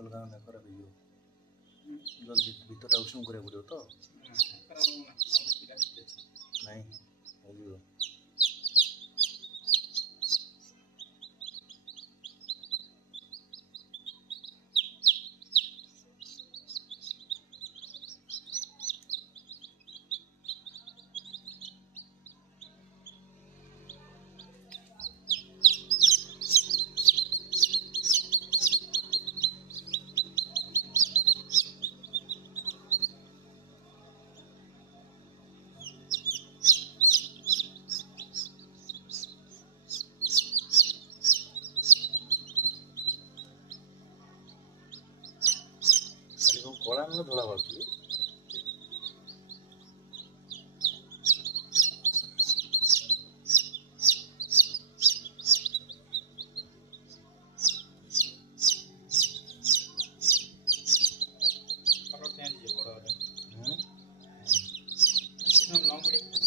ଅଲଗା ମାନେ ଖରାପ ହେଇଯିବ। ଜଲ୍ଦି ଭିତରଟା ଉଷୁମ କରିବାକୁ ପଡ଼ିବ ତ? ନାଇଁ ହେଇଯିବ। କଳା ନହେଲେ ଧଳା ବାହାରୁଛି। कलर चेंज है बड़ा है। Long video